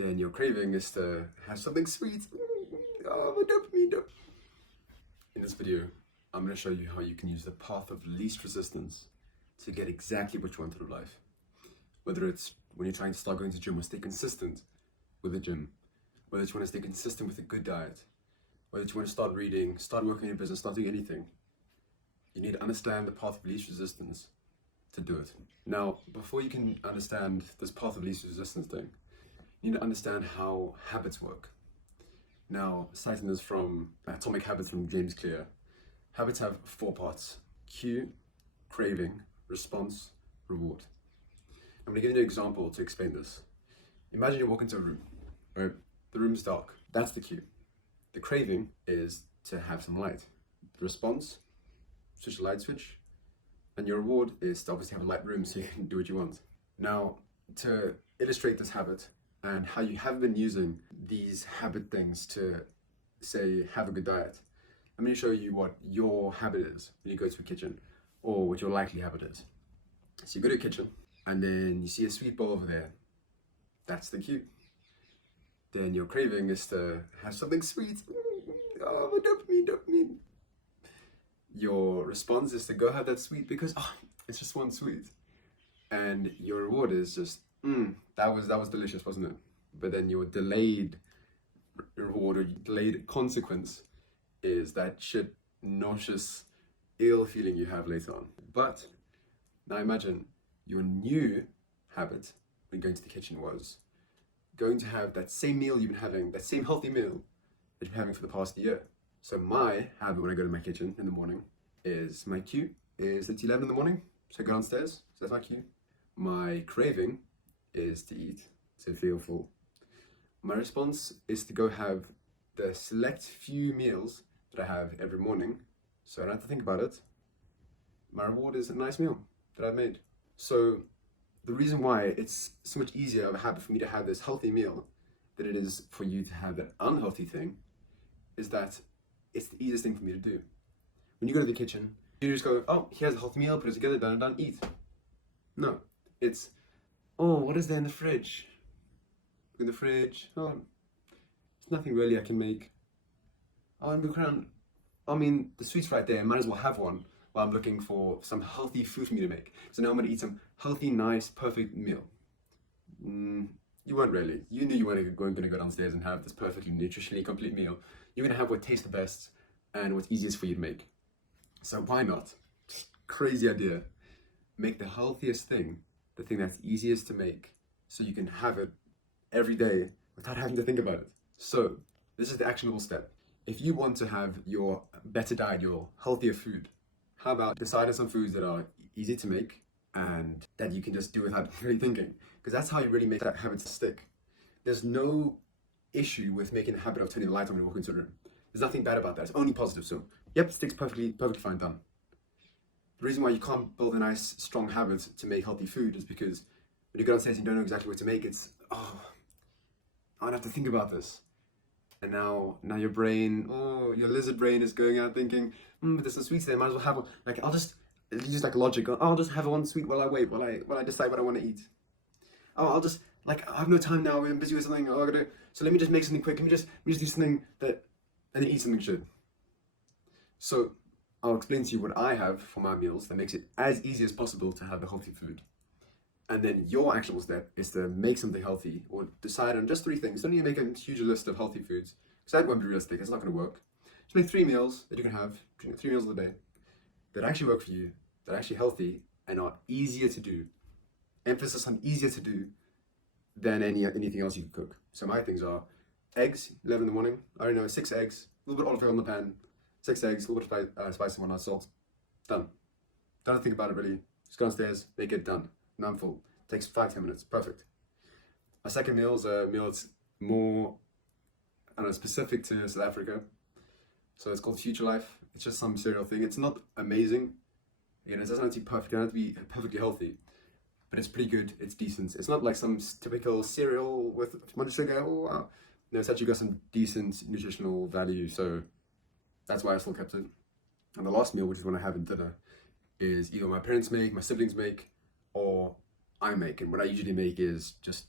then your craving is to have something sweet. Oh, my dopamine. In this video, I'm going to show you how you can use the path of least resistance to get exactly what you want out of life. Whether it's when you're trying to start going to the gym or stay consistent with the gym, whether you want to stay consistent with a good diet, whether you want to start reading, start working on your business, start doing anything, you need to understand the path of least resistance to do it. Now, before you can understand this path of least resistance thing, you need to understand how habits work. Now, citing this from Atomic Habits from James Clear, habits have 4 parts: cue, craving, response, reward. I'm going to give you an example to explain this. Imagine you walk into a room, right? The room's dark. That's the cue. The craving is to have some light. The response, switch the light switch. And your reward is to obviously have a light room so you can do what you want. Now, to illustrate this habit and how you have been using these habit things to, say, have a good diet, I'm going to show you what your habit is when you go to a kitchen, or what your likely habit is. So you go to a kitchen, and then you see a sweet bowl over there. That's the cue. Then your craving is to have something sweet. Oh, dopamine. Your response is to go have that sweet because it's just one sweet. And your reward is just, that was delicious, wasn't it? But then your delayed reward or delayed consequence is that shit, nauseous, ill feeling you have later on. But now imagine your new habit when going to the kitchen was going to have that same meal you've been having, that same healthy meal that you've been having for the past year. So my habit when I go to my kitchen in the morning is, my cue is it's 11 in the morning, so I go downstairs, so that's my cue. My craving is to eat, so feel full. My response is to go have the select few meals that I have every morning, so I don't have to think about it. My reward is a nice meal that I've made. So the reason why it's so much easier of a habit for me to have this healthy meal than it is for you to have that unhealthy thing is that it's the easiest thing for me to do. When you go to the kitchen, you just go, oh, here's a healthy meal, put it together, done, eat. No, it's, oh, what is there in the fridge? Look in the fridge, oh, there's nothing really I can make. Oh, and look around, I mean, the sweet's right there, I might as well have one while I'm looking for some healthy food for me to make. So now I'm gonna eat some healthy, nice, perfect meal. You weren't really. You knew you weren't going to go downstairs and have this perfectly nutritionally complete meal. You're gonna have what tastes the best and what's easiest for you to make. So why not? Just crazy idea. Make the healthiest thing, the thing that's easiest to make, so you can have it every day without having to think about it. So this is the actionable step. If you want to have your better diet, your healthier food, how about decide on some foods that are easy to make and that you can just do without really thinking? Because that's how you really make that habit stick. There's no issue with making a habit of turning the light on when you walk into a room. There's nothing bad about that. It's only positive. So, yep, sticks perfectly fine, done. The reason why you can't build a nice, strong habit to make healthy food is because when you go downstairs and you don't know exactly what to make, it's, I don't have to think about this. And now your brain, your lizard brain is going out thinking, but there's some sweets there, might as well have one. Like, I'll just use like logic. I'll just have one sweet while I wait, while I decide what I want to eat. I'll just, like, I have no time now, I'm busy with something, so let me just make something quick, let me just do something that, and then eat something shit. So I'll explain to you what I have for my meals that makes it as easy as possible to have the healthy food. And then your actionable step is to make something healthy, or decide on just 3 things. Don't need to make a huge list of healthy foods, because that won't be realistic, it's not going to work. Just make 3 meals that you can have, 3 meals of the day, that actually work for you, that are actually healthy, and are easier to do. Emphasis on easier to do than anything else you can cook. So my things are eggs, 11 in the morning. I already know, 6 eggs, a little bit of olive oil in the pan, 6 eggs, a little bit of spice and whatnot, salt. Done. Don't think about it really. Just go downstairs, make it, done. Now I'm full. Takes 5-10 minutes. Perfect. My second meal is a meal that's more, I don't know, specific to South Africa. So it's called Future Life. It's just some cereal thing. It's not amazing. Again, it doesn't have to be perfect. It doesn't have to be perfectly healthy. But it's pretty good. It's decent. It's not like some typical cereal with much sugar. Oh, wow. No, it's actually got some decent nutritional value. So that's why I still kept it. And the last meal, which is when I have at dinner, is either my parents make, my siblings make, or I make. And what I usually make is just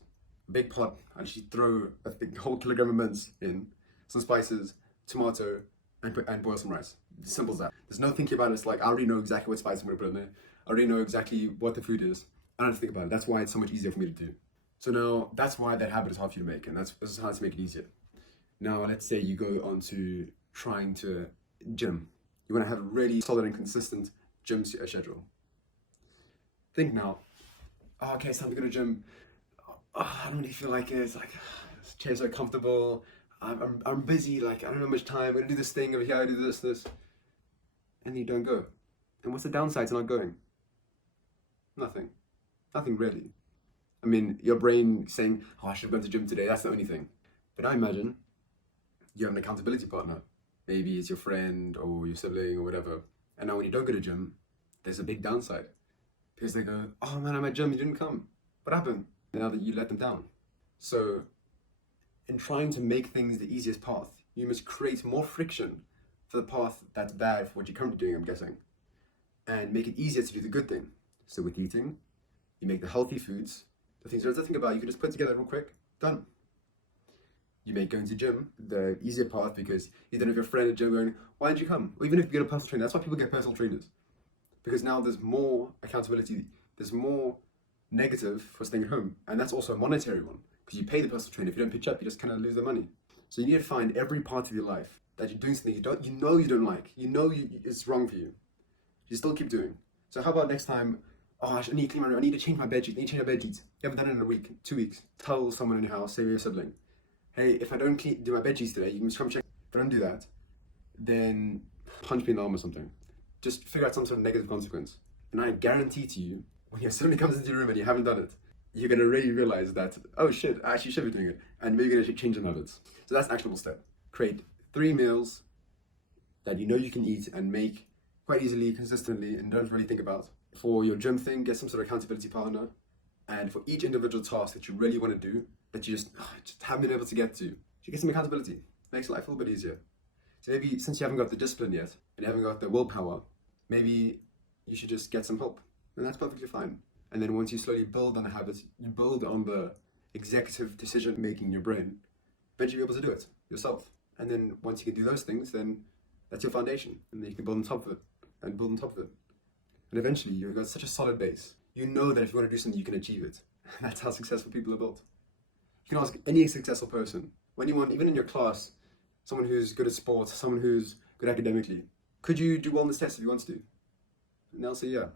a big pot, and actually throw a big whole kilogram of mince in, some spices, tomato, and boil some rice. Simple as that. There's no thinking about it. It's like, I already know exactly what spice I'm gonna put in there. I already know exactly what the food is. I don't have to think about it. That's why it's so much easier for me to do. So now, that's why that habit is hard for you to make, and this is how to make it easier. Now, let's say you go on to trying to gym. You wanna have a really solid and consistent gym schedule. Think now, oh, okay, it's time to go to gym. Oh, I don't really feel like it. It's like, this chair's so comfortable. I'm busy, like, I don't have much time. I'm gonna do this thing over here, I do this. And you don't go. And what's the downside to not going? Nothing. Nothing really. I mean, your brain saying, oh, I should have gone to gym today, that's the only thing. But I imagine you have an accountability partner. Maybe it's your friend or your sibling or whatever. And now when you don't go to gym, there's a big downside. Because they go, oh man, I'm at gym, you didn't come. What happened? Now that you let them down. So, in trying to make things the easiest path, you must create more friction for the path that's bad for what you're currently doing, I'm guessing. And make it easier to do the good thing. So with eating, you make the healthy foods, the things you don't have to think about, you can just put together real quick, done. You make going to gym the easier path because you don't have your friend at gym going, why didn't you come? Or even if you get a personal trainer, that's why people get personal trainers. Because now there's more accountability, there's more negative for staying at home. And that's also a monetary one. Because you pay the personal trainer, if you don't pitch up, you just kind of lose the money. So you need to find every part of your life that you're doing something you don't like, it's wrong for you. You still keep doing. So how about next time, oh, I need to clean my room, I need to change my bed sheets, I need to change my bed sheets. You haven't done it in a week, 2 weeks. Tell someone in your house, say your sibling, hey, if I don't do my bed sheets today, you can just come check. If I don't do that, then punch me in the arm or something. Just figure out some sort of negative consequence. And I guarantee to you, when your sibling comes into your room and you haven't done it, you're gonna really realize that, oh shit, I actually should be doing it. And maybe you're gonna change some habits. So that's actionable step. Create 3 meals that you know you can eat and make quite easily, consistently, and don't really think about. For your gym thing, get some sort of accountability partner. And for each individual task that you really want to do, that you just haven't been able to get to, you get some accountability. Makes life a little bit easier. So maybe since you haven't got the discipline yet, and you haven't got the willpower, maybe you should just get some help. And that's perfectly fine. And then once you slowly build on the habits, you build on the executive decision making in your brain, eventually you'll be able to do it yourself. And then once you can do those things, then that's your foundation. And then you can build on top of it, and build on top of it. And eventually you've got such a solid base. You know that if you want to do something, you can achieve it. That's how successful people are built. You can ask any successful person, anyone, even in your class, someone who's good at sports, someone who's good academically, could you do well on this test if you want to? And they'll say, yeah.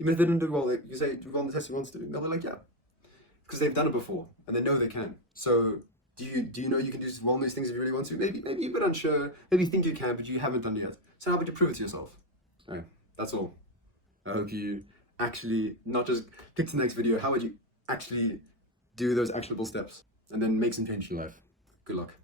Even if they don't do well, you say, do well on the test if you want to. And they'll be like, yeah. Because they've done it before, and they know they can. So, do you know you can do well on these things if you really want to? Maybe you're a bit unsure, maybe you think you can, but you haven't done it yet. So how about you prove it to yourself? Alright, that's all. I hope you actually not just click to the next video, how would you actually do those actionable steps and then make some change in your life? Good luck.